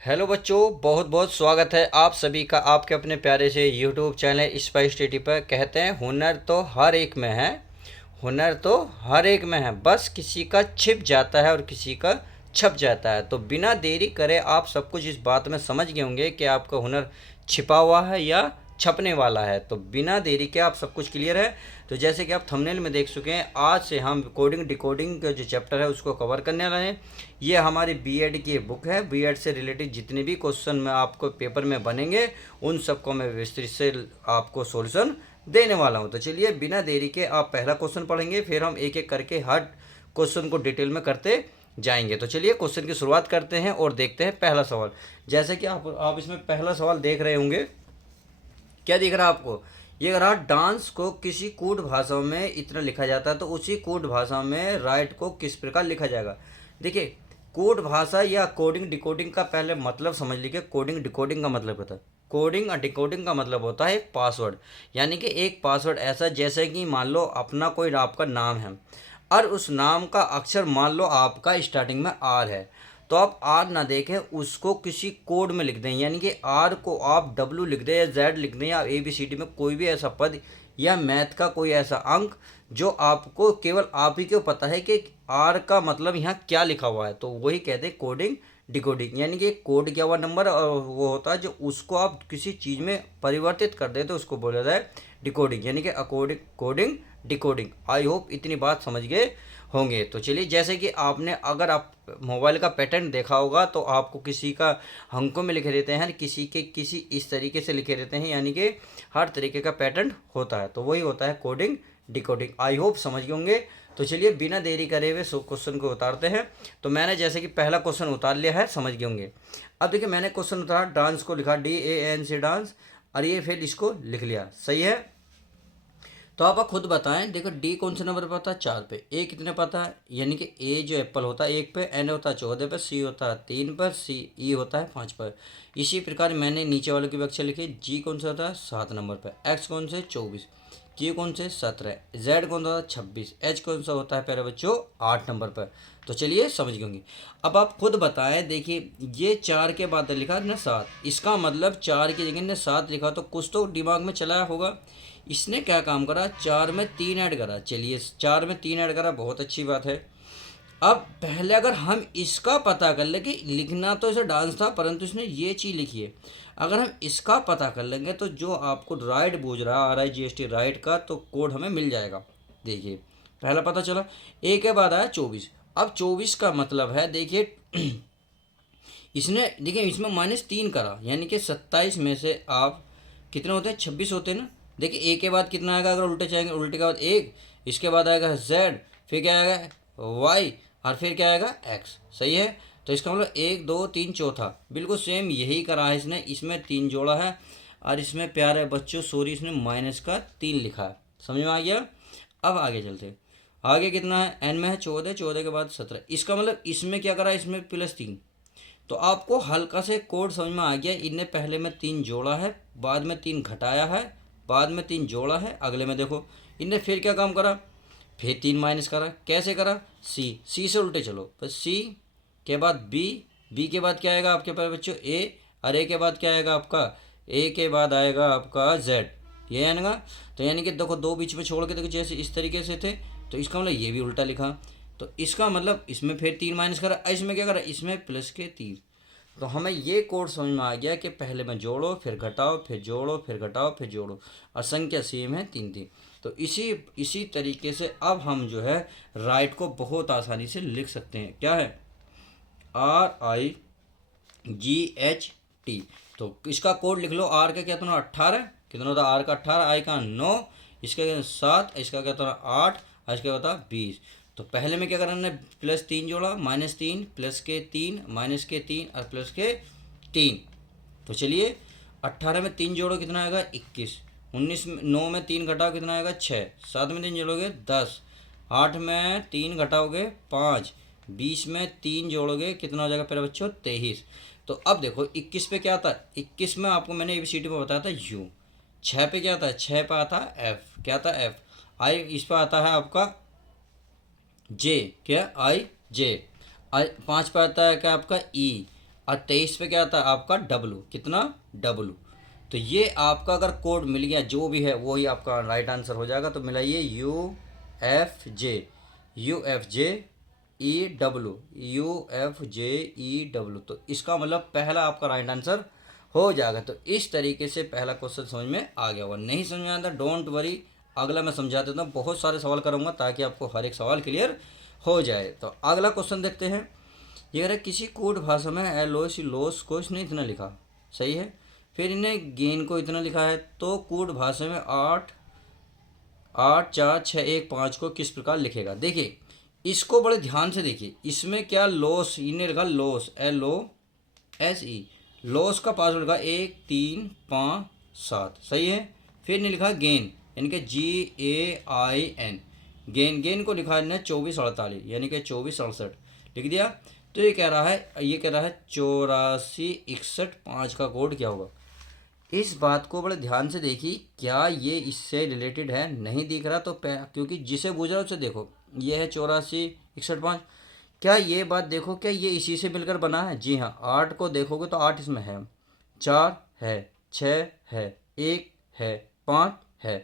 Hello बच्चों, बहुत बहुत स्वागत है आप सभी का आपके अपने प्यारे से यूट्यूब चैनल स्पाइस स्टडी पर। कहते हैं हुनर तो हर एक में है। हुनर तो हर एक में है, बस किसी का छिप जाता है और किसी का छप जाता है। तो बिना देरी करे आप सब कुछ इस बात में समझ गए होंगे कि आपका हुनर छिपा हुआ है या छपने वाला है। तो बिना देरी के आप सब कुछ क्लियर है। तो जैसे कि आप थंबनेल में देख चुके हैं, आज से हम कोडिंग डिकोडिंग का जो चैप्टर है उसको कवर करने वाले हैं। ये हमारी बीएड की बुक है। बीएड से रिलेटेड जितने भी क्वेश्चन में आपको पेपर में बनेंगे उन सबको मैं विस्तृत से आपको सॉल्यूशन देने वाला हूँ। तो चलिए बिना देरी के आप पहला क्वेश्चन पढ़ेंगे, फिर हम एक एक करके हर क्वेश्चन को डिटेल में करते जाएंगे। तो चलिए क्वेश्चन की शुरुआत करते हैं और देखते हैं पहला सवाल। जैसे कि आप इसमें पहला सवाल देख रहे होंगे, क्या दिख रहा है आपको? ये रहा, डांस को किसी कूट भाषा में इतना लिखा जाता है तो उसी कूट भाषा में राइट को किस प्रकार लिखा जाएगा। देखिए, कोड भाषा या कोडिंग डिकोडिंग का पहले मतलब समझ लीजिए। कोडिंग डिकोडिंग का मतलब होता है, कोडिंग और डिकोडिंग का मतलब होता है पासवर्ड। यानी कि एक पासवर्ड ऐसा, जैसे कि मान लो अपना कोई आपका नाम है और उस नाम का अक्षर मान लो आपका स्टार्टिंग में आर है, तो आप आर ना देखें, उसको किसी कोड में लिख दें। यानी कि आर को आप डब्ल्यू लिख दें या जेड लिख दें या ए बी सी डी में कोई भी ऐसा पद या मैथ का कोई ऐसा अंक जो आपको केवल आप ही को पता है कि आर का मतलब यहाँ क्या लिखा हुआ है, तो वही कहते हैं कोडिंग डिकोडिंग। यानी कि कोड किया हुआ नंबर और वो होता है जो उसको आप किसी चीज़ में परिवर्तित कर दे तो उसको बोला जाए डिकोडिंग। यानी कि according coding decoding. I hope इतनी बात समझ गए होंगे। तो चलिए, जैसे कि आपने अगर आप मोबाइल का पैटर्न देखा होगा तो आपको किसी का अंकों में लिखे रहते हैं, किसी के किसी इस तरीके से लिखे रहते हैं। यानी कि हर तरीके का पैटर्न होता है, तो वही होता है कोडिंग डिकोडिंग। आई होप समझ गए होंगे। तो चलिए बिना देरी करे हुए क्वेश्चन को उतारते हैं। तो मैंने जैसे कि पहला क्वेश्चन उतार लिया है, समझ गए होंगे। अब देखिए, मैंने क्वेश्चन उतारा, डांस को लिखा DAN से डांस, और ये फिर इसको लिख लिया, सही है। तो आप खुद बताएं। देखो, डी कौन से नंबर पर पता है? 4 पे। ए कितने पता है? यानी कि ए जो एप्पल होता है 1 पे, एन होता है 14 पे, सी होता है 3 पर, सी ई होता है 5 पर। इसी प्रकार मैंने नीचे वाले की व्याख्या लिखी। जी कौन सा होता है? 7 नंबर पर। एक्स कौन से? 24। क्यू कौन से? 17। जेड कौन सा होता है? 26। एच कौन सा होता है प्यारे बच्चों? 8 नंबर पर। तो चलिए समझ गए। अब आप खुद बताएं। देखिए, ये 4 के बाद लिखा ना 7, इसका मतलब 4 की जगह ने 7 लिखा, तो कुछ तो दिमाग में चलाया होगा। इसने क्या काम करा? 4 में 3 ऐड करा। चलिए, 4 में 3 ऐड करा, बहुत अच्छी बात है। अब पहले अगर हम इसका पता कर ले कि लिखना तो इसे डांस था परंतु इसने ये चीज़ लिखी है, अगर हम इसका पता कर लेंगे तो जो आपको राइट बूझ रहा RIGST राइट का, तो कोड हमें मिल जाएगा। देखिए, पहला पता चला। ए के बाद आया 24। अब 24 का मतलब है, देखिए इसने, देखिए इसमें -3 करा, यानी कि 27 में से आप कितने होते हैं? 26 होते हैं ना। देखिए, ए के बाद कितना आएगा? अगर उल्टे जाएंगे, उल्टे के बाद 1, इसके बाद आएगा जेड, फिर क्या आएगा? वाई, और फिर क्या आएगा? एक्स, सही है। तो इसका मतलब 1 2 3 चौथा बिल्कुल सेम यही करा है इसने। इसमें 3 जोड़ा है और इसमें प्यारे बच्चों सॉरी इसने -3 लिखा है। समझ में आ गया? अब आगे चलते हैं। आगे कितना है? एन में है 14, 14 के बाद 17। इसका मतलब इसमें क्या करा? इसमें +3। तो आपको हल्का से कोड समझ में आ गया। इनने पहले में 3 जोड़ा है, बाद में 3 घटाया है, बाद में 3 जोड़ा है, अगले में देखो इनने फिर क्या काम करा? फिर 3 माइनस करा। कैसे करा? सी से उल्टे चलो, बस सी के बाद बी, बी के बाद क्या आएगा आपके पास बच्चों? ए, और ए के बाद क्या आएगा आपका? ए के बाद आएगा आपका जेड। ये है ना। तो यानी कि देखो, दो बीच में छोड़ के देखो, जैसे इस तरीके से थे, तो इसका मतलब ये भी उल्टा लिखा। तो इसका मतलब इसमें फिर 3 माइनस करा, इसमें क्या करा? इसमें +3। तो हमें ये कोड समझ में आ गया कि पहले में जोड़ो, फिर घटाओ, फिर जोड़ो, फिर घटाओ, फिर जोड़ो, और संख्या सेम है 3 3। तो इसी इसी तरीके से अब हम जो है राइट को बहुत आसानी से लिख सकते हैं। क्या है? RIGHT। तो इसका कोड लिख लो। आर का क्या था? 18। कितना होता? आर का 18, आई का 9, इसका क्या 7, इसका क्या था? 8, और इसका होता 20। तो पहले में क्या करना है? +3 जोड़ा, -3, +3, -3 और +3। तो चलिए, 18 में 3 जोड़ो, कितना आएगा? 21। 19 में 9 में 3 घटाओ, कितना आएगा? 6। 7 में 3 जोड़ोगे 10। 8 में 3 घटाओगे 5। 20 में 3 जोड़ोगे, कितना हो जाएगा मेरे बच्चों? 23। तो अब देखो 21 पे क्या आता है? 21 में आपको मैंने ABCD में बताया था यू। 6 पे क्या आता है? 6 पे आता है एफ। क्या आता है? एफ। आई इस पर आता है आपका जे। क्या? IJ। 5 पे आता है क्या आपका? ई। और 23 पे क्या आता है आपका डब्लू, कितना डब्लू। तो ये आपका अगर कोड मिल गया जो भी है वही आपका राइट आंसर हो जाएगा। तो मिलाइए UFJ, तो इसका मतलब पहला आपका राइट आंसर हो जाएगा। तो इस तरीके से पहला क्वेश्चन समझ में आ गया होगा। नहीं समझ में आता डोंट वरी, अगला मैं समझा देता हूँ, बहुत सारे सवाल करूँगा ताकि आपको हर एक सवाल क्लियर हो जाए। तो अगला क्वेश्चन देखते हैं। ये कह रहा है किसी कोड भाषा में एलओसी लॉस को इसने इतना लिखा, सही है। फिर इन्हें गेन को इतना लिखा है, तो कोड भाषा में 8, 4, 6, 1, 5 को किस प्रकार लिखेगा। देखिए इसको बड़े ध्यान से देखिए, इसमें क्या लॉस, इन्हें लिखा लॉस LOSE, लॉस का पासवर्ड लिखा 1, 3, 5, 7, सही है। फिर इन्हें लिखा गेन यानी कि GAIN, गेन को लिखा है 24, 48 यानी कि 24, 68 लिख दिया। तो ये कह रहा है 84, 61, 5 का कोड क्या होगा। इस बात को बड़े ध्यान से देखिए, क्या ये इससे रिलेटेड है, नहीं दिख रहा तो क्योंकि जिसे पूछ रहा है उसे देखो, ये है 84, 61, 5, क्या ये बात देखो, क्या ये इसी से मिलकर बना है। जी हाँ, 8 को देखोगे तो 8 इसमें है, 4 है, 6 है, 1 है, 5 है,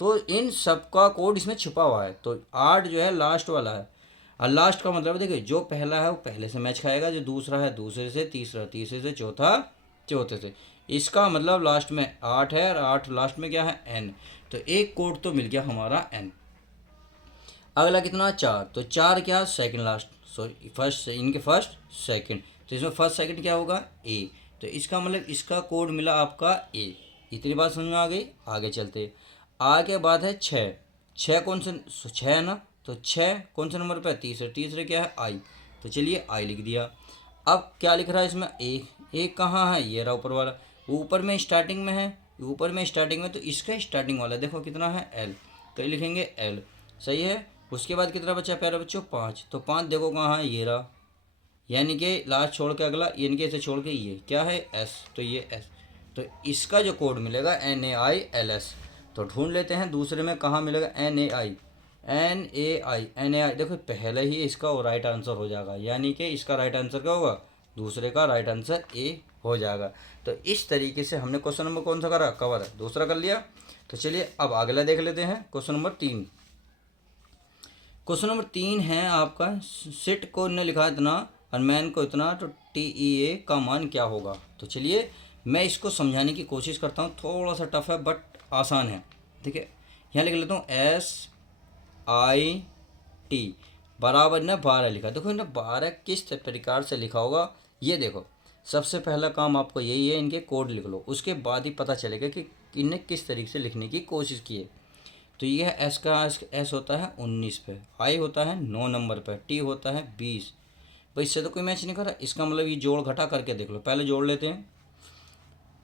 तो इन सब का कोड इसमें छुपा हुआ है। तो 8 जो है लास्ट वाला है, और लास्ट का मतलब देखिए जो पहला है वो पहले से मैच खाएगा, जो दूसरा है दूसरे से, तीसरा तीसरे से, चौथा चौथे से। इसका मतलब लास्ट में 8 है और 8 लास्ट में क्या है N। तो एक कोड तो मिल गया हमारा N। अगला कितना 4, तो 4 क्या सेकंड लास्ट, सॉरी फर्स्ट, इनके फर्स्ट सेकंड, तो इसमें फर्स्ट सेकंड क्या होगा A। तो इसका मतलब इसका कोड मिला आपका A। इतनी बात समझ में आ गई। आगे चलते, आगे बात है 6, 6 कौन से 6 है ना, तो 6 कौन से नंबर पे है, तीसरे, तीसरे क्या है I, तो चलिए I लिख दिया। अब क्या लिख रहा है इसमें एक कहाँ है, ये रहा ऊपर वाला, ऊपर में स्टार्टिंग में है, ऊपर में स्टार्टिंग में, तो इसका स्टार्टिंग वाला देखो कितना है L, तो ये लिखेंगे L, सही है। उसके बाद कितना बचा प्यारे बच्चों 5, तो 5 देखो कहाँ है, ये रहा, यानी कि लास्ट छोड़ के अगला, यानी कि इसे छोड़ के ये क्या है S, तो ये S। तो इसका जो कोड मिलेगा NAILS। तो ढूंढ लेते हैं दूसरे में कहाँ मिलेगा NAI, देखो पहले ही इसका राइट आंसर हो जाएगा, यानी कि इसका राइट आंसर क्या होगा, दूसरे का राइट आंसर A हो जाएगा। तो इस तरीके से हमने क्वेश्चन नंबर कौन सा करा, कवर है, दूसरा कर लिया। तो चलिए अब अगला देख लेते हैं, क्वेश्चन नंबर 3। क्वेश्चन नंबर 3 है आपका, सिट को ने लिखा इतना और मैन को इतना, तो TEA का मान क्या होगा। तो चलिए मैं इसको समझाने की कोशिश करता हूँ, थोड़ा सा टफ है बट आसान है। ठीक है, यहाँ लिख लेता हूँ SIT बराबर ना 12 लिखा। देखो ना 12 किस प्रकार से लिखा होगा, ये देखो सबसे पहला काम आपको यही है, इनके कोड लिख लो, उसके बाद ही पता चलेगा कि इन्हें किस तरीके से लिखने की कोशिश की है। तो ये है S का, S होता है 19 पे, I होता है 9 नंबर पे, T होता है 20। भाई इससे तो कोई मैच नहीं कर रहा, इसका मतलब ये जोड़ घटा करके देख लो, पहले जोड़ लेते हैं।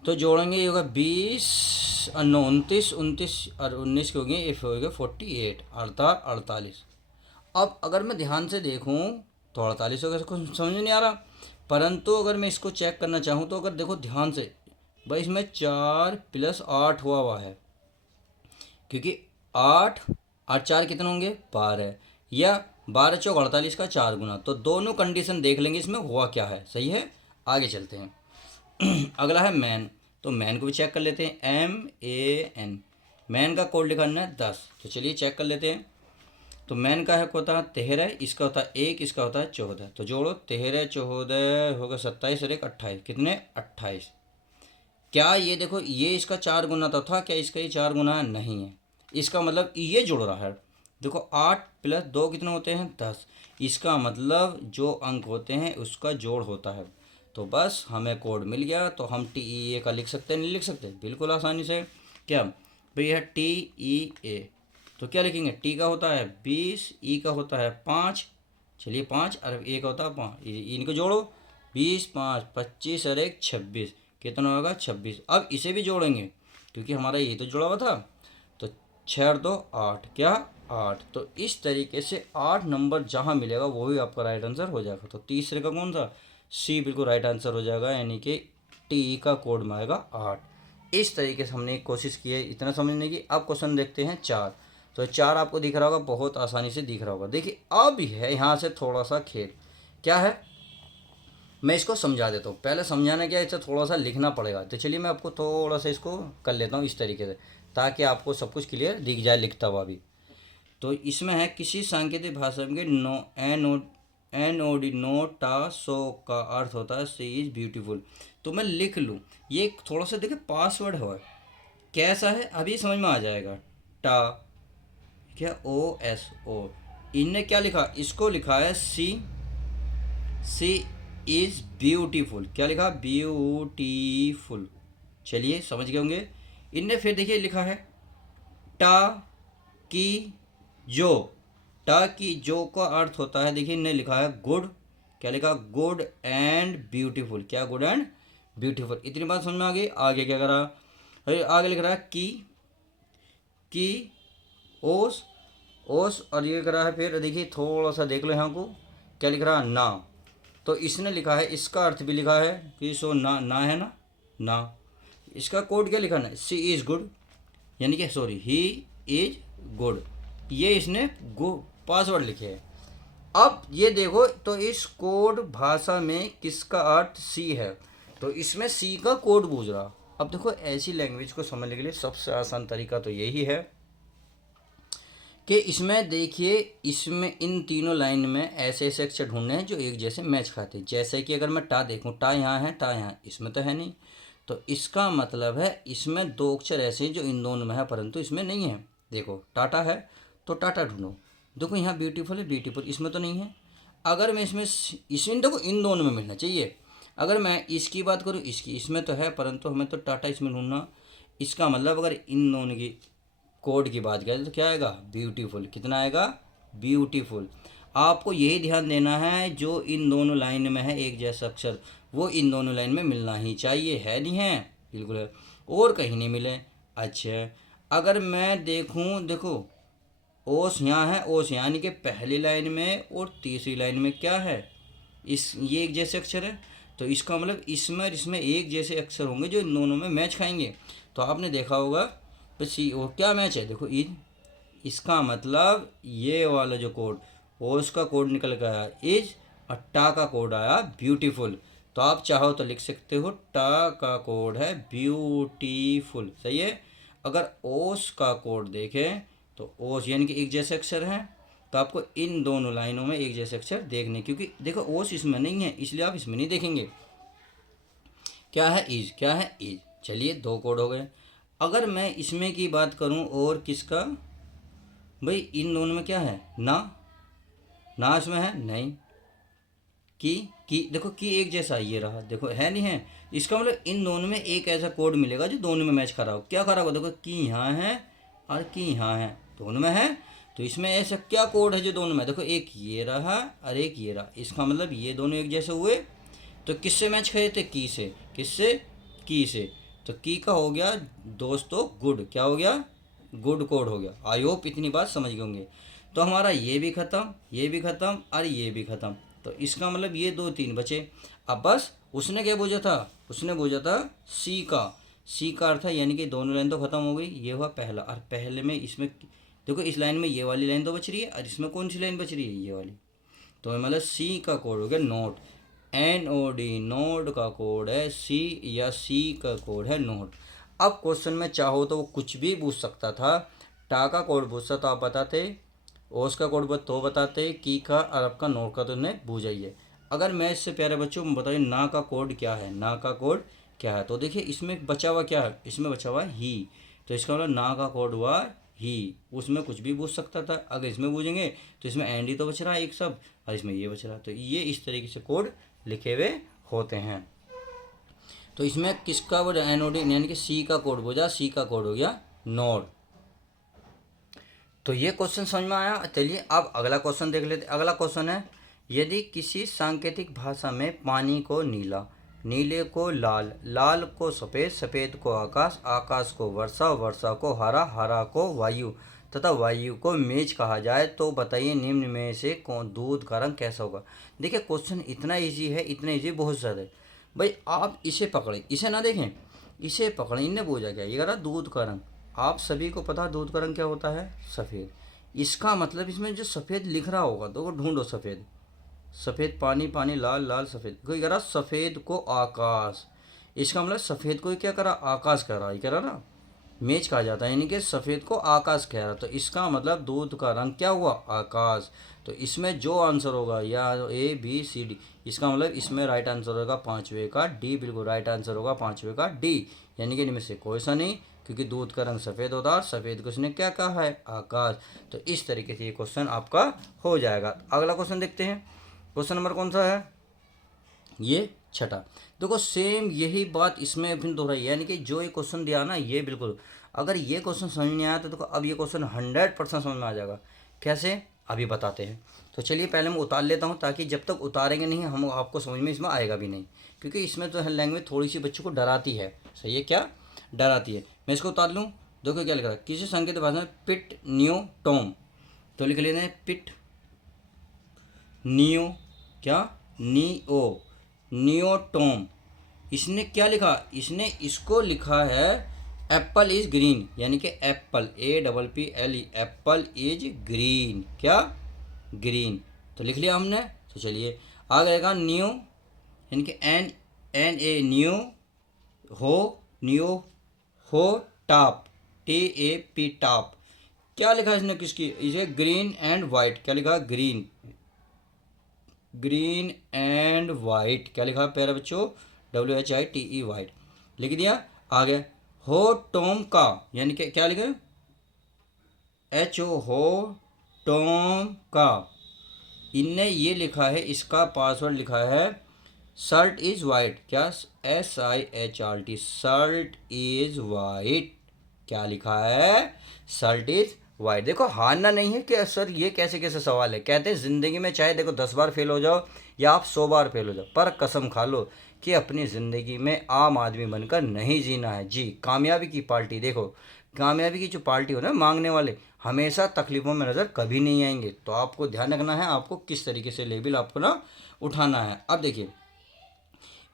तो जोड़ेंगे ये होगा 20 और 9 29, 29 और 19 के हो गए, ये हो गया 48, 48। अब अगर मैं ध्यान से देखूं तो 48 होगा, कुछ समझ में नहीं आ रहा। परंतु अगर मैं इसको चेक करना चाहूँ तो अगर देखो ध्यान से, भाई इसमें 4 + 8 हुआ है, क्योंकि 8 और 4 कितने होंगे 12, या 12 चौक 48 का 4 गुना। तो दोनों कंडीशन देख लेंगे इसमें हुआ क्या है, सही है। आगे चलते हैं। अगला है मैन, तो मैन को भी चेक कर लेते हैं, MAN, मैन का कोड लिखा है 10। तो चलिए चेक कर लेते हैं। तो मैन का है होता है 13, इसका होता है 1, इसका होता है 14। तो जोड़ो 13 14 होगा 27 और 1 28, कितने 28। क्या ये देखो ये इसका 4 गुना तो था, क्या इसका ये 4 गुना है, नहीं है। इसका मतलब ये जुड़ रहा है। देखो 8 + 2 कितने होते हैं 10, इसका मतलब जो अंक होते हैं उसका जोड़ होता है। तो बस हमें कोड मिल गया। तो हम TEA का लिख सकते हैं, नहीं लिख सकते, बिल्कुल आसानी से। क्या भाई है TEA, तो क्या लिखेंगे, T का होता है 20, E का होता है 5, चलिए 5 और A का होता है 5, इनको जोड़ो 20 5 25 और 1 26, कितना होगा 26। अब इसे भी जोड़ेंगे क्योंकि हमारा ये तो जुड़ा हुआ था। तो 6 और 2 8, क्या 8। तो इस तरीके से 8 नंबर जहाँ मिलेगा वो भी आपका राइट आंसर हो जाएगा। तो तीसरे का कौन सा, C बिल्कुल राइट आंसर हो जाएगा, यानी कि TE का कोड में आएगा 8। इस तरीके से हमने एक कोशिश की है इतना समझने की। अब क्वेश्चन देखते हैं 4। तो 4 आपको दिख रहा होगा, बहुत आसानी से दिख रहा होगा। देखिए अब है यहाँ से थोड़ा सा खेल, क्या है मैं इसको समझा देता हूँ। पहले समझाने क्या, इसे थोड़ा सा लिखना पड़ेगा। तो चलिए मैं आपको थोड़ा सा इसको कर लेता हूँ इस तरीके से, ताकि आपको सब कुछ क्लियर दिख जाए लिखता हुआ भी। तो इसमें है किसी सांकेतिक भाषा में नो एन ओ डी नो टा सो का अर्थ होता है सी इज ब्यूटीफुल। तो मैं लिख लूँ, ये थोड़ा सा देखिए पासवर्ड है, कैसा है अभी समझ में आ जाएगा। टा क्या ओ एस ओ, इनने क्या लिखा, इसको लिखा है सी, सी इज ब्यूटीफुल। क्या लिखा, ब्यूटीफुल। चलिए समझ गए होंगे। इनने फिर देखिए लिखा है टा की जो, टा की जो का अर्थ होता है, देखिए इनने लिखा है गुड। क्या लिखा, गुड एंड ब्यूटीफुल। क्या, गुड एंड ब्यूटीफुल। इतनी बात समझ में आ गई। आगे क्या करा, अरे आगे लिख रहा है की ओस ओस, और ये करा है फिर देखिए थोड़ा सा देख लो यहाँ को, क्या लिख रहा है, ना। तो इसने लिखा है, इसका अर्थ भी लिखा है कि सो ना, ना है ना, ना। इसका कोड क्या लिखा ना, सी इज़ गुड, यानी कि सॉरी ही इज गुड। ये इसने पासवर्ड लिखे है। अब ये देखो, तो इस कोड भाषा में किसका अर्थ सी है, तो इसमें सी का कोड पूछ रहा। अब देखो ऐसी लैंग्वेज को समझने के लिए सबसे आसान तरीका तो यही है कि इसमें देखिए, इसमें इन तीनों लाइन में ऐसे ऐसे अक्षर ढूंढने हैं जो एक जैसे मैच खाते हैं। जैसे कि अगर मैं टा देखूं, टा यहाँ है, टा यहाँ, इसमें तो है नहीं, तो इसका मतलब है इसमें दो अक्षर ऐसे हैं जो इन दोनों में है परंतु इसमें नहीं है। देखो टाटा है तो टाटा ढूंढो, देखो यहाँ ब्यूटीफुल है, ब्यूटीफुल इसमें तो नहीं है। अगर मैं इसमें देखो इन दोनों में मिलना चाहिए। अगर मैं इसकी बात करूँ, इसकी इसमें तो है परंतु हमें तो टाटा इसमें ढूंढना। इसका मतलब अगर इन दोनों की कोड की बात करें तो क्या आएगा, ब्यूटीफुल। कितना आएगा, ब्यूटीफुल। आपको यही ध्यान देना है, जो इन दोनों लाइन में है एक जैसा अक्षर, वो इन दोनों लाइन में मिलना ही चाहिए। है नहीं है, बिल्कुल है, और कहीं नहीं मिले। अच्छा अगर मैं देखूं, देखो ओस यहाँ है, ओस यानी कि पहली लाइन में और तीसरी लाइन में क्या है, इस ये एक जैसे अक्षर है, तो इसका मतलब इसमें और इसमें एक जैसे अक्षर होंगे जो इन दोनों में मैच खाएंगे। तो आपने देखा होगा तो सी और क्या मैच है, देखो इज, इसका मतलब ये वाला जो कोड, ओस का कोड निकल गया इज, और टा का कोड आया ब्यूटीफुल। तो आप चाहो तो लिख सकते हो टा का कोड है ब्यूटीफुल, सही है। अगर ओस का कोड देखें तो ओस यानी कि एक जैसे अक्षर हैं, तो आपको इन दोनों लाइनों में एक जैसे अक्षर देखने, क्योंकि देखो ओस इसमें नहीं है इसलिए आप इसमें नहीं देखेंगे। क्या है, इज, क्या है, इज। चलिए दो कोड हो गए। अगर मैं इसमें की बात करूं और किसका, भाई इन दोनों में क्या है, ना, ना इसमें है नहीं। की देखो की एक जैसा ये रहा, देखो है नहीं है, इसका मतलब इन दोनों में एक ऐसा कोड मिलेगा जो दोनों में मैच करा हो। क्या करा होगा, देखो की यहाँ है और की यहाँ है, दोनों में है, तो इसमें ऐसा क्या कोड है जो दोनों में, देखो एक ये रहा और एक ये रहा, इसका मतलब ये दोनों एक जैसे हुए। तो किससे मैच करे थे, की से, किससे, की से। तो की का हो गया दोस्तों गुड, क्या हो गया, गुड कोड हो गया। आई होप इतनी बात समझ गए होंगे। तो हमारा ये भी ख़त्म, ये भी ख़त्म और ये भी ख़त्म। तो इसका मतलब ये दो तीन बचे। अब बस उसने क्या पूछा था, उसने पूछा था सी का, सी का अर्थ है यानी कि दोनों लाइन तो ख़त्म हो गई। ये हुआ पहला, और पहले में इसमें देखो इस लाइन में ये वाली लाइन तो बच रही है और इसमें कौन सी लाइन बच रही है, ये वाली। तो मतलब सी का कोड हो गया note, N O D, node का कोड है सी, या सी का कोड है नोट। अब क्वेश्चन में चाहो तो वो कुछ भी पूछ सकता था, टा का कोड पूछता तो आप बताते, ओस का कोड तो बताते, की का और आपका नोट का तो उन्हें बूझ जाइए। अगर मैं इससे प्यारे बच्चों बताइए ना का कोड क्या है, ना का कोड क्या है, तो देखिए इसमें बचा हुआ क्या है, इसमें बचा हुआ है ही। तो इसका मतलब ना का कोड हुआ ही, उसमें कुछ भी पूछ सकता था। अगर इसमें पूछेंगे तो इसमें एंड ही तो बच रहा है एक सब, और इसमें ये बच रहा है। तो ये इस तरीके से कोड लिखे हुए होते हैं। तो इसमें किसका वो एनओडी यानी कि सी का कोड बोझा, सी का कोड हो गया नोड। तो ये क्वेश्चन समझ में आया। चलिए अब अगला क्वेश्चन देख लेते। अगला क्वेश्चन है, यदि किसी सांकेतिक भाषा में पानी को नीला, नीले को लाल, लाल को सफ़ेद, सफ़ेद को आकाश, आकाश को वर्षा, वर्षा को हरा, हरा को वायु तथा वायु को मेज कहा जाए तो बताइए निम्न में से कौन दूध का रंग कैसा होगा। देखिए क्वेश्चन इतना इजी है, इतना इजी बहुत ज़्यादा है भाई। आप इसे पकड़ें, इसे ना देखें, इसे पकड़ें। इन्हें बोझा क्या, ये करा दूध का रंग। आप सभी को पता है दूध का रंग क्या होता है, सफ़ेद। इसका मतलब इसमें जो सफ़ेद लिख रहा होगा तो वो ढूंढो सफ़ेद, सफ़ेद पानी पानी लाल लाल सफ़ेद, कोई कह रहा सफ़ेद को आकाश, इसका मतलब सफ़ेद को क्या करा, आकाश कह रहा, ये कह रहा ना मेज कहा जाता है, यानी कि सफ़ेद को आकाश कह रहा, तो इसका मतलब दूध का रंग क्या हुआ, आकाश। तो इसमें जो आंसर होगा या ए बी सी डी, इसका मतलब इसमें राइट आंसर होगा पाँचवें का डी, बिल्कुल राइट आंसर होगा पाँचवें का डी, यानी कि इनमें से कोई सा नहीं, क्योंकि दूध का रंग सफ़ेद होता है, सफ़ेद को इसने क्या कहा है, आकाश। तो इस तरीके से ये क्वेश्चन आपका हो जाएगा। अगला क्वेश्चन देखते हैं, क्वेश्चन नंबर कौन सा है, ये छठा। देखो सेम यही बात इसमें फिर दोहराई, यानी कि जो ये क्वेश्चन दिया ना, ये बिल्कुल अगर ये क्वेश्चन समझ नहीं आया तो देखो अब ये क्वेश्चन 100% समझ में आ जाएगा। कैसे, अभी बताते हैं। तो चलिए पहले मैं उतार लेता हूँ, ताकि जब तक उतारेंगे नहीं हम आपको समझ में इसमें आएगा भी नहीं, क्योंकि इसमें तो लैंग्वेज थोड़ी सी बच्चों को डराती है, सही है, क्या डराती है। मैं इसको उतार लूँ, देखो क्या लिख रहा है, किसी संकेत भाषा में पिट न्यू टॉम, तो लिख लेते हैं पिट नियो क्या नीओ नियोटोम। इसने क्या लिखा, इसने इसको लिखा है एप्पल इज ग्रीन, यानी कि Apple APPLE Apple is green, क्या ग्रीन, तो लिख लिया हमने। तो चलिए आ गएगा न्यू, यानी कि NNA न्यू, हो टॉप TAP टॉप, क्या लिखा इसने किसकी, इसे ग्रीन एंड वाइट, क्या लिखा ग्रीन एंड वाइट, क्या लिखा प्यारे बच्चों, WHITE वाइट लिख दिया। आगे हो टॉम का, यानी कि क्या लिखे HO हो टॉम का, इनने ये लिखा है, इसका पासवर्ड लिखा है शर्ट इज वाइट, क्या SIHRT शर्ट इज वाइट, क्या लिखा है शर्ट इज वाइट। देखो हारना नहीं है कि सर ये कैसे कैसे सवाल है, कहते हैं ज़िंदगी में चाहे देखो 10 बार फेल हो जाओ या आप 100 बार फेल हो जाओ, पर कसम खा लो कि अपनी ज़िंदगी में आम आदमी बनकर नहीं जीना है जी। कामयाबी की पार्टी देखो, कामयाबी की जो पार्टी हो ना, मांगने वाले हमेशा तकलीफ़ों में नज़र कभी नहीं आएंगे। तो आपको ध्यान रखना है आपको किस तरीके से लेबल आपको ना उठाना है। अब देखिए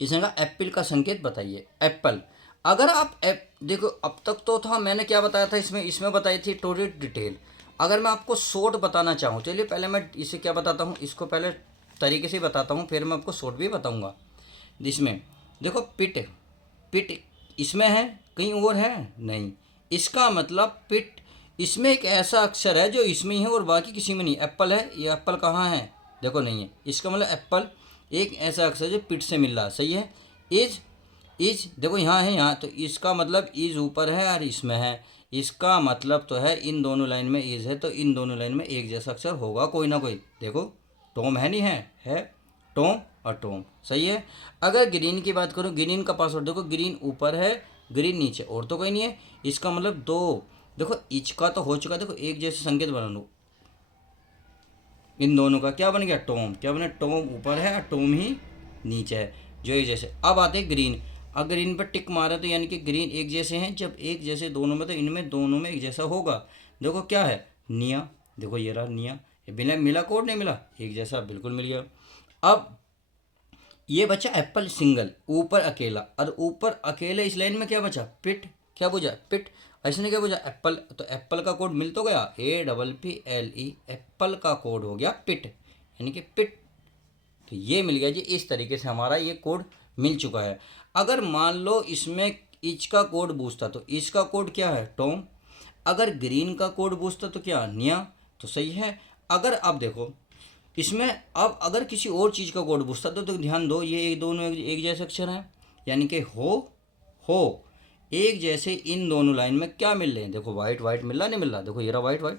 इसने कहा एप्पल का संकेत बताइए, एप्पल। अगर आप देखो अब तक तो था, मैंने क्या बताया था इसमें बताई थी टोटल डिटेल। अगर मैं आपको शॉर्ट बताना चाहूँ, चलिए पहले मैं इसे क्या बताता हूँ, इसको पहले तरीके से बताता हूँ, फिर मैं आपको शॉर्ट भी बताऊँगा। इसमें देखो पिट, पिट इसमें है, कहीं और है नहीं, इसका मतलब पिट, इसमें एक ऐसा अक्षर है जो इसमें ही है और बाकी किसी में नहीं। एप्पल है, ये एप्पल कहाँ है, देखो नहीं है, इसका मतलब एप्पल एक ऐसा अक्षर जो पिट से मिल रहा, सही है। इज देखो यहाँ है, यहाँ तो इसका मतलब इज ऊपर है और इसमें है, इसका मतलब तो है इन दोनों लाइन में इज है, तो इन दोनों लाइन में एक जैसा अक्षर होगा कोई ना कोई। देखो टॉम है, नहीं है टॉम और टॉम, सही है। अगर ग्रीन की बात करूँ, ग्रीन का पासवर्ड देखो, ग्रीन ऊपर है ग्रीन नीचे, और तो कोई नहीं है, इसका मतलब दो, देखो इच का तो हो चुका, देखो एक जैसे संकेत बना लो, इन दोनों का क्या बन गया टॉम, क्या बना, टॉम ऊपर है और टॉम ही नीचे है, जो एक जैसे। अब आते हैं ग्रीन, अगर ग्रीन पर टिक मारा तो यानी कि ग्रीन एक जैसे हैं, जब एक जैसे दोनों में तो इनमें दोनों में एक जैसा होगा। देखो क्या है निया, देखो ये रहा निया, ये बिना मिला कोड नहीं मिला, एक जैसा बिल्कुल मिल गया। अब ये बचा एप्पल सिंगल, ऊपर अकेला, और ऊपर अकेले इस लाइन में क्या बचा पिट, क्या बुझा पिट, ऐसे क्या बुझा एप्पल, तो एप्पल का कोड मिल तो गया APPLE, एप्पल का कोड हो गया पिट, यानी कि पिट, तो ये मिल गया जी। इस तरीके से हमारा ये कोड मिल चुका है। अगर मान लो इसमें इच का कोड पूछता तो इसका कोड क्या है टॉम, अगर ग्रीन का कोड पूछता तो क्या निया, तो सही है। अगर अब देखो इसमें अब अगर किसी और चीज़ का कोड पूछता तो ध्यान दो, ये एक दोनों एक जैसे अक्षर हैं, यानी कि हो एक जैसे, इन दोनों लाइन में क्या मिल रहे हैं, देखो वाइट वाइट मिल रहा नहीं मिल रहा, देखो ये रहा वाइट वाइट,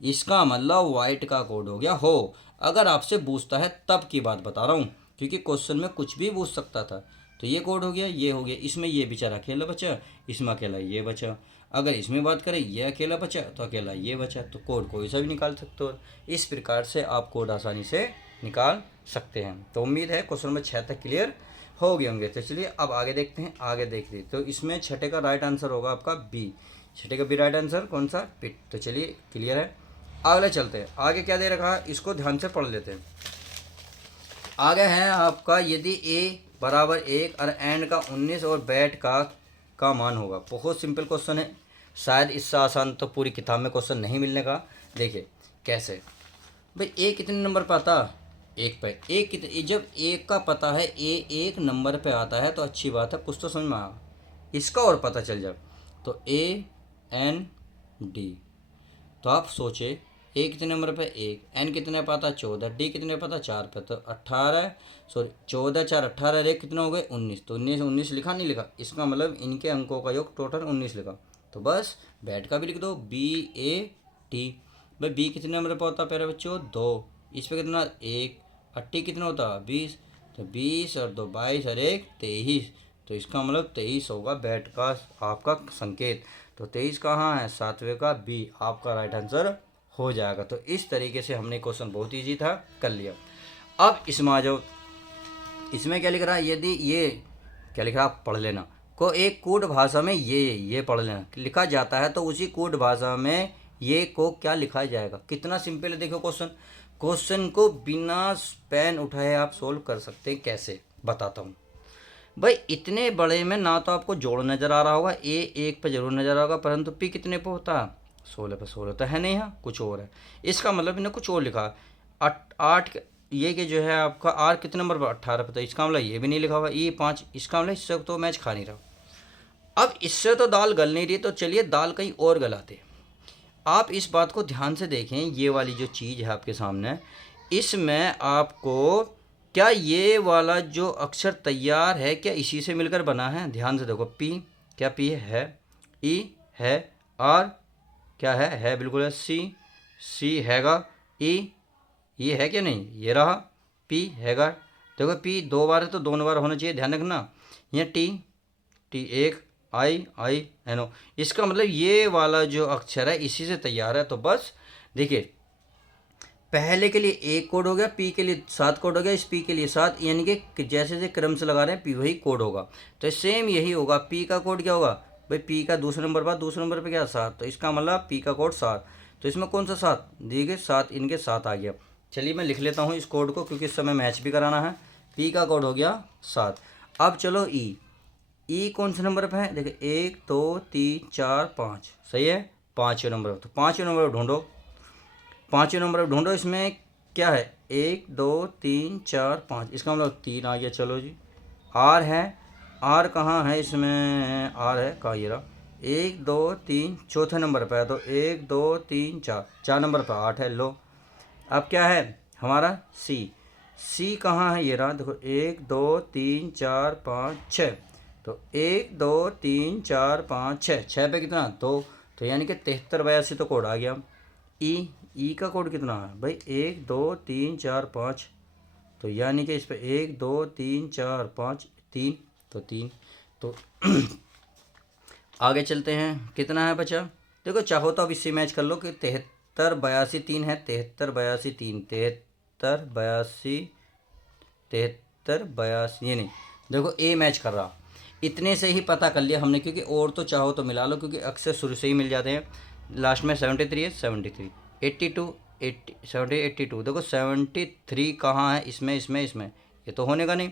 इसका मतलब वाइट का कोड हो गया हो। अगर आपसे पूछता है तब की बात बता रहा हूँ, क्योंकि क्वेश्चन में कुछ भी पूछ सकता था। तो ये कोड हो गया, ये हो गया, इसमें ये बेचारा अकेला बचा, इसमें अकेला ये बचा। अगर इसमें बात करें ये अकेला बचा तो अकेला ये बचा, तो कोड कोई सा भी निकाल सकते हो। इस प्रकार से आप कोड आसानी से निकाल सकते हैं। तो उम्मीद है क्वेश्चन नंबर 6 तक क्लियर हो गए होंगे। तो चलिए अब आगे देखते हैं, आगे देखते तो इसमें छठे का राइट आंसर होगा आपका बी, छठे का बी राइट आंसर कौन सा पिट। तो चलिए क्लियर है, अगले चलते हैं। आगे क्या दे रखा है इसको ध्यान से पढ़ लेते हैं। आगे है आपका यदि ए बराबर 1 और एंड का 19 और बैट का मान होगा। बहुत सिंपल क्वेश्चन है, शायद इससे आसान तो पूरी किताब में क्वेश्चन नहीं मिलने का। देखिए कैसे भाई, ए कितने नंबर पर आता, एक पे एक कितने, जब एक का पता है ए एक नंबर पे आता है तो अच्छी बात है, कुछ तो समझ में आया। इसका और पता चल जाए तो AND, तो आप सोचे ए कितने नंबर पे एक, एन कितने पे आता 14, डी कितने पे आता 4 पे, तो 18, सॉरी 14 4 18 एक कितने हो गए 19, तो 19 19 लिखा नहीं लिखा, इसका मतलब इनके अंकों का योग टोटल 19 लिखा। तो बस बैट का भी लिख दो BAT। भाई बी कितने नंबर पे होता है प्यारे बच्चों 2, इस पे कितना 1, अट्टी कितना होता 20, तो 20 और 2 22 और 1 23, तो इसका मतलब 23 होगा बैट का आपका संकेत। तो 23 कहाँ है, सातवें का बी आपका राइट आंसर हो जाएगा। तो इस तरीके से हमने क्वेश्चन बहुत ईजी था कर लिया। अब इसमें आ जाओ, इसमें क्या लिख रहा है, यदि ये क्या लिख रहा है आप पढ़ लेना, को एक कूट भाषा में ये पढ़ लेना लिखा जाता है तो उसी कूट भाषा में ये को क्या लिखा जाएगा। कितना सिंपल है देखो क्वेश्चन, क्वेश्चन को बिना पेन उठाए आप सोल्व कर सकते हैं। कैसे बताता हूँ भाई, इतने बड़े में ना तो आपको जोड़ नज़र आ रहा होगा, ए एक पे जरूर नज़र आ होगा, परंतु पी कितने पे होता है 16 पे, 16 तो है नहीं, यहाँ कुछ और है। इसका मतलब इन्हें कुछ और लिखा, 8 ये कि जो है आपका आर कितने नंबर पर 18 पे, तो इसका मतलब ये भी नहीं लिखा हुआ, ये 5, इसका मतलब इससे तो मैच खा नहीं रहा। अब इससे तो दाल गल नहीं रही, तो चलिए दाल कहीं और गलाते। आप इस बात को ध्यान से देखें, ये वाली जो चीज़ है आपके सामने, इसमें आपको क्या ये वाला जो अक्षर तैयार है क्या इसी से मिलकर बना है। ध्यान से देखो, पी क्या पी है, ई है, आर क्या है बिल्कुल है, सी हैगा, ई ये है क्या नहीं, ये रहा, पी हैगा, देखो पी 2 बार है तो दोनों बार होना चाहिए, ध्यान रखना। यहाँ टी एक, आई एन ओ, इसका मतलब ये वाला जो अक्षर है इसी से तैयार है। तो बस देखिए, पहले के लिए एक कोड हो गया, पी के लिए 7 कोड हो गया, इस पी के लिए 7, यानी कि जैसे जैसे क्रम से लगा रहे हैं पी वही कोड होगा। तो सेम यही होगा, पी का कोड क्या होगा भाई, पी का दूसरे नंबर पर, दूसरे नंबर पे क्या 7, तो इसका मतलब पी का कोड 7। तो इसमें कौन सा 7 देखिए, 7 इनके 7 आ गया। चलिए मैं लिख लेता हूँ इस कोड को, क्योंकि इस समय मैच भी कराना है। पी का कोड हो गया 7। अब चलो ई कौन से नंबर पे है, देखिए 1 2 3 4 5, सही है, 5वें नंबर पर। तो 5वें नंबर पर ढूंढो, 5वें नंबर पर ढूंढो, इसमें क्या है 1 2 3 4 5, इसका मतलब 3 आ गया। चलो जी, आर है, आर कहाँ है इसमें, आर है कहाँ, ये रहा, 1 2 3 चौथे नंबर पर है, तो 1 2 3 4, 4 नंबर पर 8 है। लो अब क्या है हमारा सी कहाँ है, ये रहा, देखो 1 2 3 4 5 6, तो 1 2 3 4 5 6, 6 पे कितना 2, तो यानी कि 73 82 तो कोड आ गया। ई का कोड कितना है भाई, 1 2 3 4 5, तो यानी कि इस पर 1 2 3 4 5 3, तो 3, तो आगे चलते हैं, कितना है बचा, देखो चाहो तो अब इससे मैच कर लो कि 73 82 3 है, 73 82 3, 73 82 73 82, ये नहीं, देखो ए मैच कर रहा, इतने से ही पता कर लिया हमने, क्योंकि और तो चाहो तो मिला लो, क्योंकि अक्सर शुरू से ही मिल जाते हैं। लास्ट में 73 है, 73 82 80 70 82, देखो 73 कहाँ है, इसमें ये तो होने का नहीं।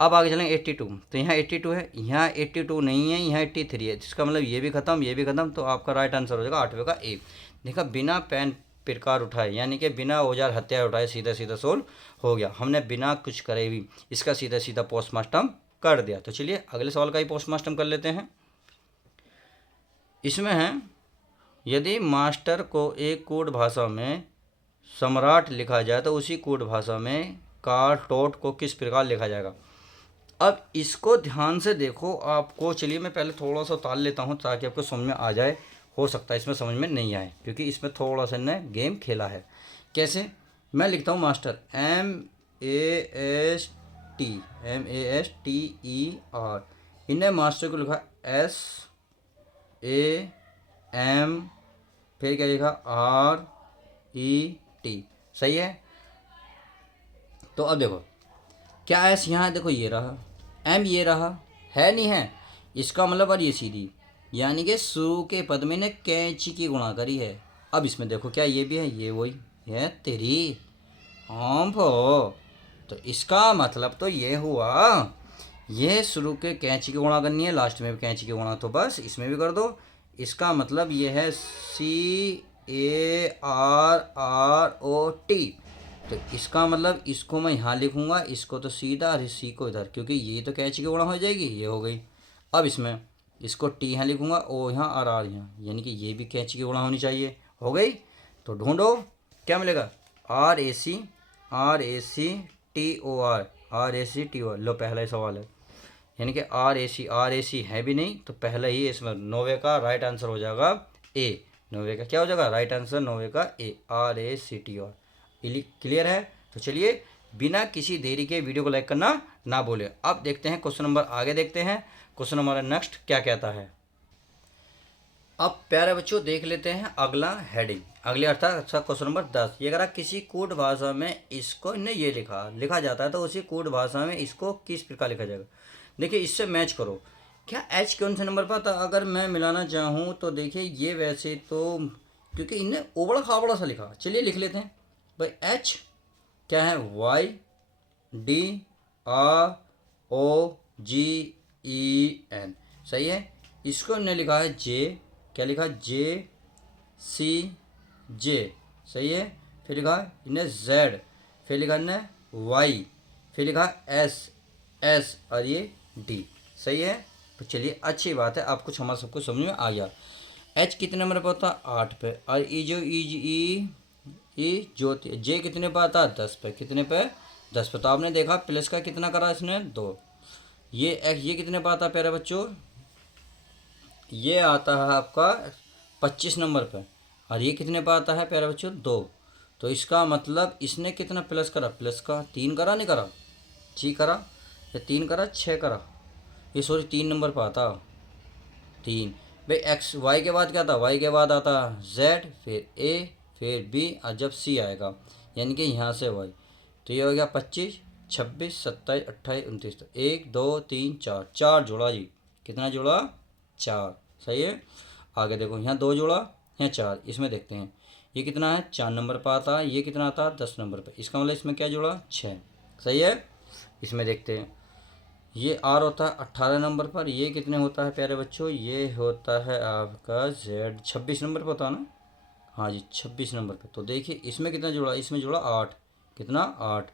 अब आगे चलेंगे 82, तो यहाँ 82 है, यहाँ 82 नहीं है, यहाँ 83 है, जिसका मतलब ये भी खत्म ये भी खत्म, तो आपका राइट आंसर हो जाएगा 8वें का ए। देखा, बिना पेन प्रकार उठाए, यानी कि बिना औजार हथियार उठाए सीधा सीधा सोल्व हो गया, हमने बिना कुछ करे भी इसका सीधा सीधा पोस्टमार्टम कर दिया। तो चलिए अगले सवाल का ही पोस्टमार्टम कर लेते हैं। इसमें है, यदि मास्टर को एक कोड भाषा में सम्राट लिखा जाए तो उसी कोड भाषा में टोट को किस प्रकार लिखा जाएगा। अब इसको ध्यान से देखो आपको, चलिए मैं पहले थोड़ा सा उतार लेता हूँ ताकि आपको समझ में आ जाए, हो सकता है इसमें समझ में नहीं आए, क्योंकि इसमें थोड़ा सा ने गेम खेला है। कैसे, मैं लिखता हूँ मास्टर MASTER, इन्हें मास्टर को लिखा SAM, फिर क्या लिखा RET, सही है। तो अब देखो क्या एस यहाँ देखो, ये रहा, एम ये रहा, है नहीं है, इसका मतलब और ये सीधी, यानी कि शुरू के पद में ने कैंची की गुणा करी है। अब इसमें देखो क्या ये भी है, ये वही है तेरी आंफ हो, तो इसका मतलब तो ये हुआ, ये शुरू के कैंची की गुणा करनी है, लास्ट में भी कैंची की गुणा, तो बस इसमें भी कर दो। इसका मतलब ये है CARROT, तो इसका मतलब इसको मैं यहाँ लिखूंगा, इसको तो सीधा और इसी को इधर, क्योंकि ये तो कैंची की गुणा हो जाएगी, ये हो गई। अब इसमें इसको टी यहाँ लिखूंगा, ओ यहाँ और आर यहाँ, यानी कि ये भी कैंची की गुणा होनी चाहिए, हो गई। तो ढूंढो क्या मिलेगा, R A C T O R, RACTOR। लो पहला ही सवाल है, यानी कि RAC है भी नहीं, तो पहला ही इसमें 90 का राइट आंसर हो जाएगा ए। 90 का क्या हो जाएगा राइट आंसर, 90 का ए, RACTOR। क्लियर है। तो चलिए बिना किसी देरी के वीडियो को लाइक करना ना बोले। अब देखते हैं क्वेश्चन नंबर, आगे देखते हैं क्वेश्चन नंबर नेक्स्ट क्या कहता है। अब प्यारे बच्चों देख लेते हैं अगला हेडिंग, अगले अर्थात क्वेश्चन नंबर 10। ये अगर किसी कूट भाषा में इसको ने ये लिखा जाता है, तो उसी कूट भाषा में इसको किस प्रकार लिखा जाएगा। देखिए इससे मैच करो, क्या एच कौन से नंबर पर था, अगर मैं मिलाना चाहूँ तो देखिए ये वैसे तो, क्योंकि इनने ओबड़ा खाबड़ा सा लिखा, चलिए लिख लेते हैं भाई। एच क्या है, YDROGEN, सही है। इसको हमने लिखा है जे, क्या लिखा, JCJ, सही है। फिर लिखा इन्हें Z, फिर लिखा इन्हें Y, फिर लिखा S और ये D, सही है। तो चलिए अच्छी बात है, आप कुछ हमारा सब कुछ समझ में आ गया। H कितने नंबर पर होता है, 8 पे, और जो जे कितने पे आता है, 10 पे, कितने पे, 10 पे। तो आपने देखा प्लस का कितना करा इसने, 2। ये कितने पे आता है प्यारे बच्चों, ये आता है आपका 25 नंबर पे, और ये कितने पे आता है प्यारे बच्चों, 2। तो इसका मतलब इसने कितना प्लस करा, प्लस का 3 करा, नहीं करा, 6 करा, या 3 करा 6 करा, ये सॉरी 3 नंबर पे आता 3। भाई एक्स वाई के बाद क्या था, वाई के बाद आता Z, फिर A, फिर B, और जब C आएगा यानी कि यहाँ से वाई। तो ये हो गया 25, 26, 27, 28, 29। तो 1 2 3 4, 4 जोड़ा जी, कितना जोड़ा, 4, सही है। आगे देखो यहाँ 2 जोड़ा, यहाँ 4, इसमें देखते हैं ये कितना है, 4 नंबर पर आता है, ये कितना आता है 10 नंबर पर, इसका मतलब इसमें क्या जोड़ा, 6, सही है। इसमें देखते हैं ये आर होता है 18 नंबर पर, ये कितने होता है प्यारे बच्चों, ये होता है आपका Z 26 नंबर पर होता है ना, हाँ जी 26 नंबर पे। तो देखिए इसमें कितना जोड़ा, इसमें जोड़ा 8, कितना, 8।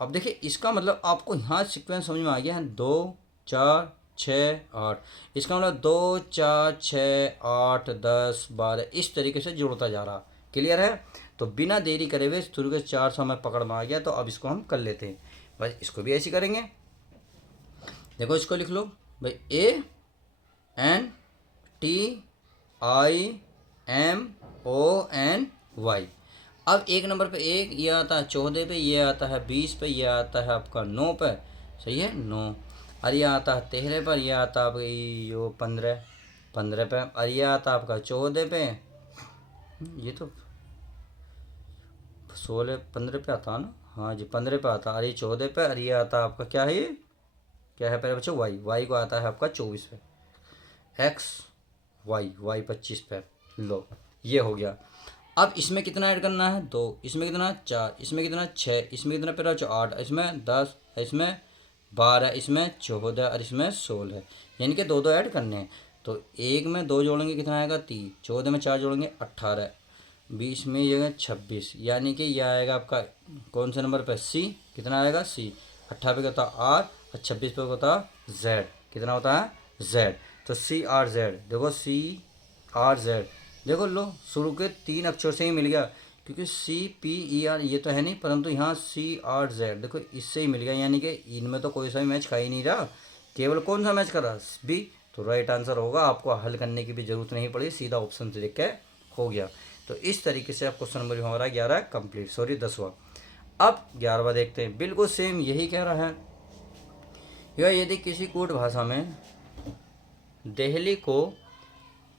अब देखिए इसका मतलब आपको यहाँ सीक्वेंस समझ में आ गया है, 2 4 6 8, इसका मतलब 2 4 6 8 10 12 इस तरीके से जोड़ता जा रहा। क्लियर है। तो बिना देरी करे हुए शुरू के 4 समय पकड़ में आ गया, तो अब इसको हम कर लेते हैं। बस इसको भी ऐसे करेंगे, देखो इसको लिख लो भाई, ANTIMONY। अब 1 नंबर पे 1, ये आता है 14 पे, ये आता है 20 पे, ये आता है आपका 9 पे, सही है 9। और ये आता है 13 पर, ये आता है आपका यो 15 पे, और ये आता है आपका 14 पे, ये तो 16 15 पे आता है ना, हाँ जी 15 पे आता है, और ये 14 पे, और ये आता है आपका क्या है, ये क्या है पहले बच्चों, वाई को आता है आपका 24 पे, वाई 25 पे। लो ये हो गया। अब इसमें कितना ऐड करना है, 2, इसमें कितना 4, इसमें कितना 6, इसमें कितना पेरा 8, इसमें 10, इसमें 12, इसमें 14 और इसमें 16, यानी कि 2 2 ऐड करने हैं। तो 1 में 2 जोड़ेंगे कितना आएगा 3, 14 में 4 जोड़ेंगे 18, 20 में ये 26, यानी कि यह आएगा आपका कौन से नंबर पर, C, कितना आएगा C। 18 पे होता R, और 26 पे होता Z, कितना होता है Z। तो CRZ, देखो CRZ, देखो लो शुरू के 3 अक्षर से ही मिल गया, क्योंकि CPER ये तो है नहीं, परंतु यहाँ CRZ देखो इससे ही मिल गया, यानी कि इनमें तो कोई सा भी मैच खा ही नहीं रहा, केवल कौन सा मैच कर रहा, B। तो राइट आंसर होगा, आपको हल करने की भी जरूरत नहीं पड़ी, सीधा ऑप्शन से देख के हो गया। तो इस तरीके से आप क्वेश्चन नंबर हमारा 11 कंप्लीट, सॉरी 10वां। अब 11वां देखते हैं, बिल्कुल सेम यही कह रहा है, यदि किसी कूट भाषा में दिल्ली को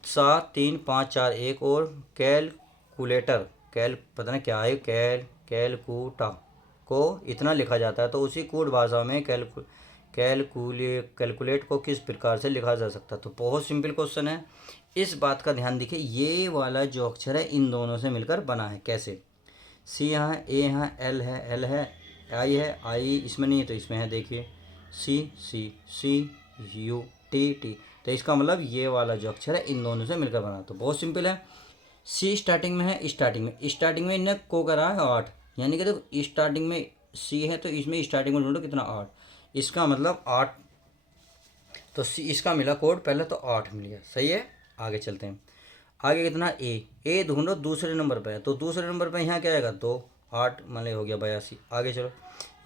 7 3 5 4 1 और कैलकुलेटर पता नहीं क्या है, कैलकुटा को इतना लिखा जाता है, तो उसी कूट भाषा में कैलकुलेट को किस प्रकार से लिखा जा सकता है। तो बहुत सिंपल क्वेश्चन है, इस बात का ध्यान देखिए, ये वाला जो अक्षर है इन दोनों से मिलकर बना है, कैसे, C यहाँ है, A यहाँ L है, I है, I इसमें नहीं है तो इसमें है, देखिए CUT। तो इसका मतलब ये वाला जो अक्षर है इन दोनों से मिलकर बना। तो बहुत सिंपल है, C स्टार्टिंग में है, स्टार्टिंग में इन्हें को करा है 8, यानी कि देखो स्टार्टिंग में सी है तो इसमें स्टार्टिंग में ढूंढो कितना 8, इसका मतलब 8, तो सी इसका मिला कोड पहले तो 8 मिल गया, सही है। आगे चलते हैं, आगे कितना ए ढूंढो दूसरे नंबर पे है, तो दूसरे नंबर पे यहाँ क्या आएगा 2, 8 मतलब हो गया 82। आगे चलो,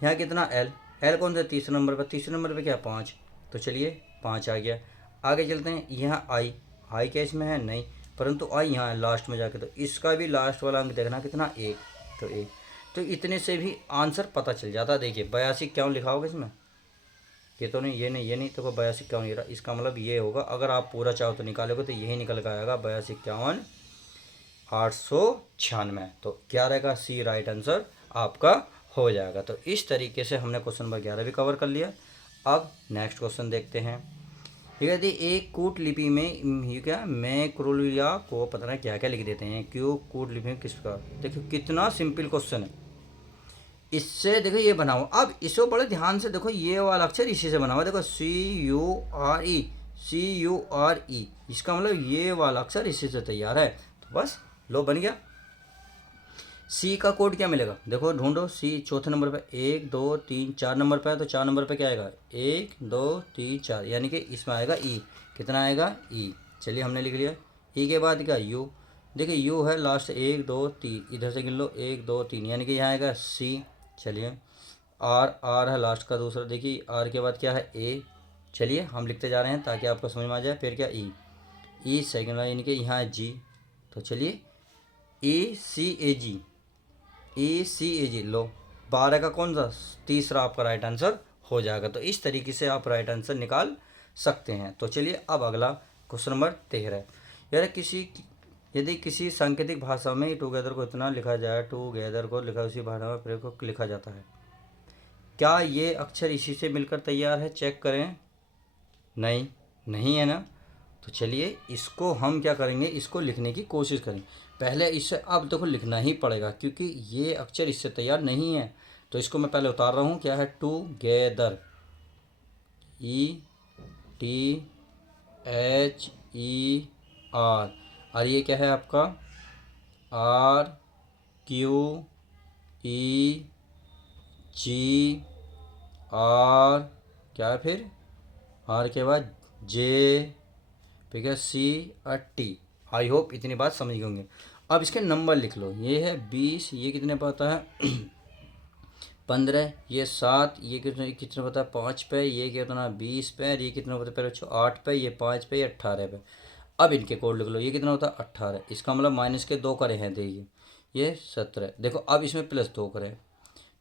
यहाँ कितना एल कौन सा तीसरे नंबर पर, तीसरे नंबर पे क्या 5, तो चलिए 5 आ गया। आगे चलते हैं, यहाँ आई क्या इसमें है नहीं, परंतु आई यहाँ है लास्ट में जाके, तो इसका भी लास्ट वाला अंक देखना कितना 1, तो 1। तो इतने से भी आंसर पता चल जाता। देखिए 82 क्यों लिखा होगा इसमें, ये तो नहीं, ये नहीं, तो 82 इक्यावन ये रहा, इसका मतलब ये होगा। अगर आप पूरा चाहो तो निकालोगे तो यही निकल कर आएगा 82 इक्यावन 896। तो 11 का सी राइट आंसर आपका हो जाएगा। तो इस तरीके से हमने क्वेश्चन नंबर 11 भी कवर कर लिया। अब नेक्स्ट क्वेश्चन देखते हैं। ठीक है, एक कूट लिपि में ये क्या मैक्रोलिया को पता नहीं क्या क्या लिख देते हैं, क्यों कूट लिपि में किस प्रकार। देखो कितना सिंपल क्वेश्चन है, इससे देखो ये बना हुआ। अब इसको बड़े ध्यान से देखो, ये वाला अक्षर इसी से बना हुआ, देखो CURE, इसका मतलब ये वाला अक्षर इसी से तैयार है। तो बस लो बन गया। सी का कोड क्या मिलेगा, देखो ढूंढो। सी चौथे नंबर पे 1 2 3 4 नंबर पे है, तो 4 नंबर पे क्या आएगा 1 2 3 4, यानी कि इसमें आएगा ई। कितना आएगा ई, चलिए हमने लिख लिया। ई के बाद क्या यू, देखिए यू है लास्ट 1 2 3, इधर से गिन लो 1 2 3, यानी कि यहाँ आएगा सी। चलिए आर है लास्ट का दूसरा, देखिए आर के बाद क्या है ए। चलिए हम लिखते जा रहे हैं ताकि आपको समझ में आ जाए। फिर क्या ई सेकेंड वाला, यानी कि यहाँ है जी। तो चलिए ECAG लो, 12 का कौन सा तीसरा आपका राइट आंसर हो जाएगा। तो इस तरीके से आप राइट आंसर निकाल सकते हैं। तो चलिए अब अगला क्वेश्चन नंबर 13। यार यदि किसी सांकेतिक भाषा में टुगेदर को इतना लिखा जाए, टुगेदर को लिखा उसी भाषा में प्रयोग को लिखा जाता है, क्या ये अक्षर इसी से मिलकर तैयार है, चेक करें। नहीं है ना, तो चलिए इसको हम क्या करेंगे, इसको लिखने की कोशिश करें। पहले इससे अब देखो लिखना ही पड़ेगा क्योंकि ये अक्षर इससे तैयार नहीं है। तो इसको मैं पहले उतार रहा हूँ, क्या है टुगेदर, THER, और ये क्या है आपका RQEGR, क्या है फिर आर के बाद जे, ठीक है CT। आई होप इतनी बात समझ गए होंगे। अब इसके नंबर लिख लो, ये है 20, ये कितने पे आता है 15, ये 7, ये कितने पता है 5 पे, ये कितना 20 पे, ये कितना पता है पहले 8 पे, ये 5 पे, ये 18 पे। अब इनके कोड लिख लो, ये कितना होता है 18, इसका मतलब माइनस के 2 करे हैं, देखिए ये 17। देखो अब इसमें प्लस 2 करे,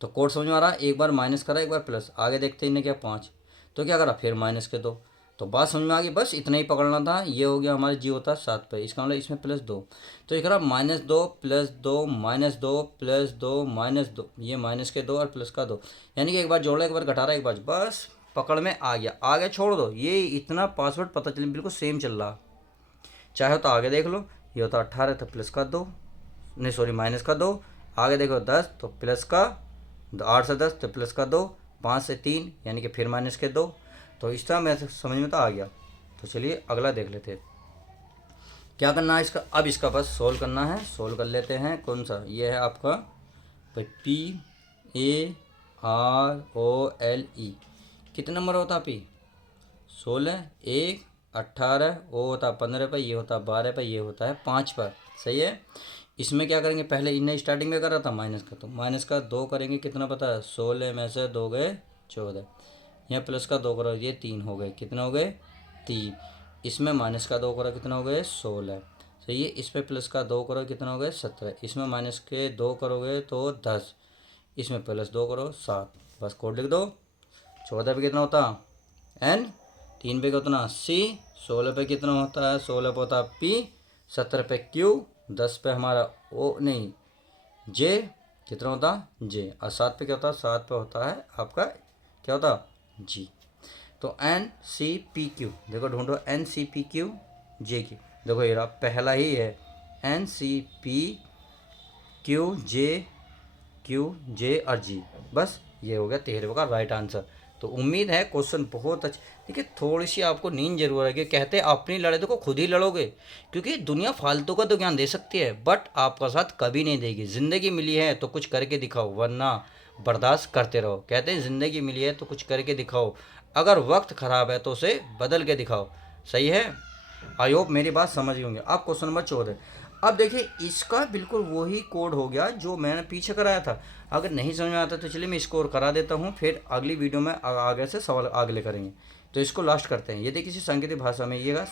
तो कोड समझ में आ रहा है। एक बार माइनस करा, एक बार प्लस, आगे देखते इन्हें क्या 5, तो क्या करा फिर माइनस के 2, तो बात समझ में आ गई। बस इतना ही पकड़ना था। ये हो गया हमारे जी होता है 7 पे, इसका मतलब इसमें +2, तो ये करा -2 +2 -2 +2 -2, ये माइनस के 2 और प्लस का 2, यानी कि एक बार जोड़ा एक बार घटारा एक बार, बस पकड़ में आ गया। आगे छोड़ दो, ये इतना पासवर्ड पता चले बिल्कुल सेम चल रहा, चाहे तो आगे देख लो। ये होता 18 तो प्लस का 2, नहीं सॉरी माइनस का 2, आगे देखो 10 तो प्लस का 8 से 10 तो प्लस का 2, 5 से 3 यानी कि फिर माइनस के 2। तो इस तरह मैं समझ में तो आ गया। तो चलिए अगला देख लेते हैं क्या करना है इसका। अब इसका बस सोल्व करना है, सोल्व कर लेते हैं। कौन सा ये है आपका PAROLE, कितने नंबर होता P 16, 1 18, वो होता 15 पर, ये होता 12 पर, ये होता है 5 पर, सही है। इसमें क्या करेंगे, पहले इन्हें स्टार्टिंग में कर रहा था माइनस का, तो माइनस का 2 करेंगे, कितना पता है 16 में से 2 गए 14, यहाँ प्लस का 2 करो, ये 3 हो गए, कितने हो गए 3। इसमें माइनस का 2 करो, कितना हो गए 16, सही है। इसमें प्लस का 2 करो, कितना हो गए 17, इसमें माइनस के 2 करोगे तो 10, इसमें प्लस 2 करो 7, बस कोड लिख दो। 14 पे कितना होता N, 3 पे कितना C, 16 पे कितना होता है 16 पे होता है P, 17 पे Q, 10 पे हमारा O नहीं J, कितना होता J, और 7 पे क्या होता है 7 पे होता है आपका क्या होता G। तो NCPQ देखो ढूंढो, NCPQ JQ, देखो ये रहा पहला ही है NCPQ JQ J और G, बस ये हो गया 13 का राइट आंसर। तो उम्मीद है क्वेश्चन बहुत अच्छा। देखिए थोड़ी सी आपको नींद जरूर आएगी। कहते हैं अपनी लड़ाई तो खुद ही लड़ोगे, क्योंकि दुनिया फालतू का तो ज्ञान दे सकती है बट आपका साथ कभी नहीं देगी। ज़िंदगी मिली है तो कुछ करके दिखाओ, वरना बर्दाश्त करते रहो। कहते हैं ज़िंदगी मिली है तो कुछ करके दिखाओ, अगर वक्त ख़राब है तो उसे बदल के दिखाओ। सही है। आई होप मेरी बात समझ गए होंगे। अब क्वेश्चन नंबर 14। अब देखिए इसका बिल्कुल वही कोड हो गया जो मैंने पीछे कराया था। अगर नहीं समझ में आता तो चलिए मैं इसको और करा देता हूँ, फिर अगली वीडियो में आगे से सवाल आगे करेंगे। तो इसको लास्ट करते हैं। ये देखिए किसी सांकेतिक भाषा में ये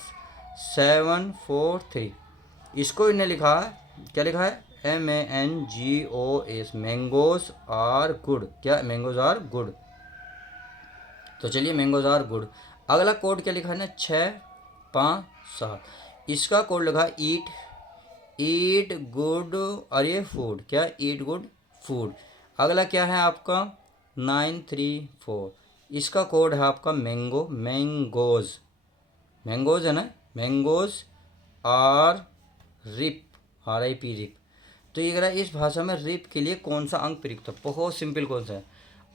743, इसको इन्हें लिखा है, क्या लिखा है, MANGOS, मैंगोज आर गुड। क्या, मैंगोज आर गुड। तो चलिए मैंगोज आर गुड। अगला कोड क्या लिखा है ना, 657, इसका कोड लिखा है ईट गुड अरे फूड। क्या, ईट गुड फूड। अगला क्या है आपका 934, इसका कोड है आपका मैंगोज है ना, mangoes are ripe, RIP ripe. तो ये कह रहा है इस भाषा में रिप के लिए कौन सा अंक प्रयुक्त है। बहुत सिंपल कौन सा है।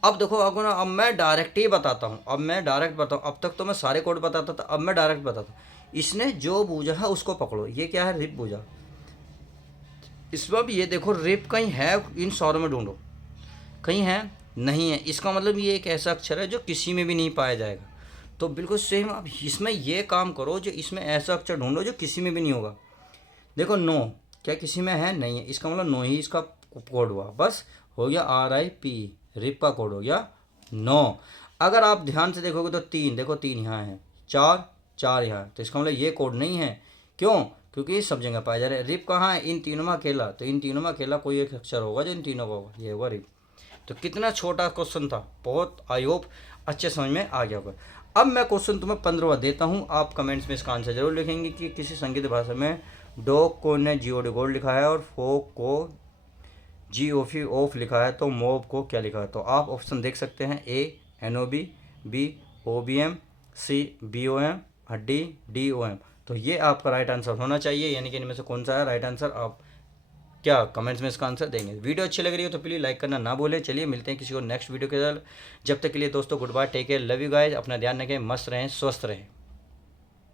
अब देखो अब मैं डायरेक्ट ही बताता हूँ। अब तक तो मैं सारे कोड बताता था, अब मैं डायरेक्ट बताता हूँ। इसने जो बूझा है उसको पकड़ो। ये क्या है, रिप बूझा। इसमें भी ये देखो रिप कहीं है, इन स्वरों में ढूंढो, कहीं है नहीं है। इसका मतलब ये एक ऐसा अक्षर है जो किसी में भी नहीं पाया जाएगा। तो बिल्कुल सेम अब इसमें ये काम करो, जो इसमें ऐसा अक्षर ढूंढो जो किसी में भी नहीं होगा। देखो नो, क्या किसी में है, नहीं है, इसका मतलब नो ही इसका कोड हुआ। बस हो गया RIP, रिप का कोड हो गया नो। अगर आप ध्यान से देखोगे तो 3, देखो 3 यहाँ है, 4 यहाँ है, तो इसका मतलब ये कोड नहीं है। क्यों, क्योंकि सब जगह पाया जा रहा है। रिप कहाँ है, इन तीनों में अकेला। तो इन तीनों में अकेला कोई एक अक्षर होगा जो इन तीनों का होगा, ये होगा रिप। तो कितना छोटा क्वेश्चन था, बहुत आई होप अच्छे समझ में आ गया होगा। अब मैं क्वेश्चन तुम्हें 15वां देता हूँ। आप कमेंट्स में इसका आंसर जरूर लिखेंगे कि किसी संगीत भाषा में डॉग को ने GOD गोल्ड लिखा है और फोक को GOF ऑफ लिखा है, तो मोब को क्या लिखा है। तो आप ऑप्शन देख सकते हैं, A NOB, B OBM, C BOM, D DOM। तो ये आपका राइट आंसर होना चाहिए, यानी कि इनमें से कौन सा है राइट आंसर। आप क्या कमेंट्स में इसका आंसर देंगे। वीडियो अच्छी लग रही है तो प्लीज़ लाइक करना ना भूलें। चलिए मिलते हैं किसी को नेक्स्ट वीडियो के साथ। जब तक के लिए दोस्तों good bye, take care, love you guys. अपना ध्यान रखें, मस्त रहें, स्वस्थ रहें।